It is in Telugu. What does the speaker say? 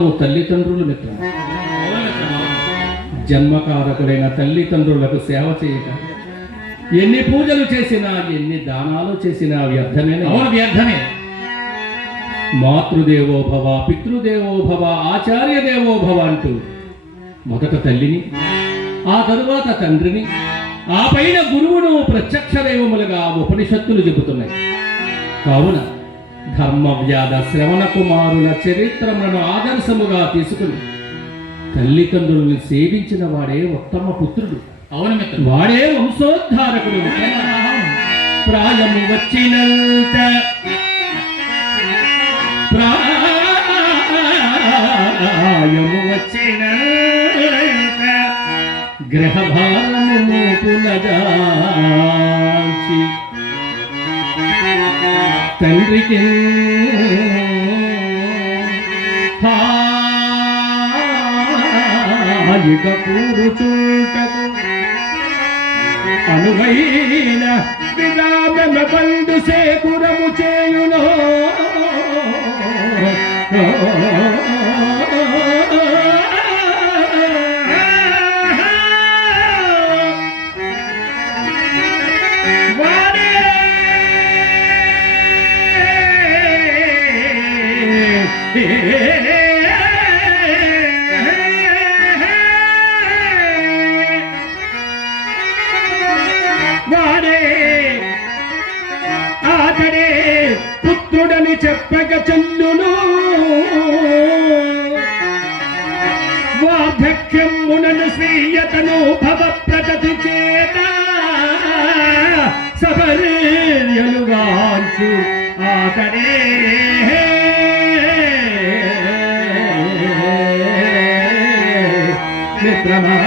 తల్లిదండ్రులు మిత్రమా, జన్మకారకులైన తల్లిదండ్రులకు సేవ చేయక ఎన్ని పూజలు చేసినా ఎన్ని దానాలు చేసినా వ్యర్థమే. మాతృదేవోభవ, పితృదేవోభవ, ఆచార్య దేవోభవ అంటూ మొదట తల్లిని, ఆ తరువాత తండ్రిని, ఆ పైన గురువును ప్రత్యక్ష దైవములుగా ఉపనిషత్తులు చెబుతున్నాయి. కావున ధర్మవ్యాధ శ్రవణ కుమారుల చరిత్రములను ఆదర్శముగా తీసుకుని తల్లిదండ్రులను సేవించిన వాడే ఉత్తమ పుత్రుడు. అవును మిత్రుడు, వాడే వంశోద్ధారకుడు. ప్రాయము వచ్చినంత గ్రహభారము మోపునదాచి తండ్రికి హాయిక కూరుచుంటకు అనువైన విరామన పండు సేకురము చేయునో ఆతడే పుత్రుడని చెప్పక చెల్లును వార్ధక్యమునను స్వీయతను భవ ప్రగతి చేత సబర్యలుగాంచు ఆతడే మిత్రమా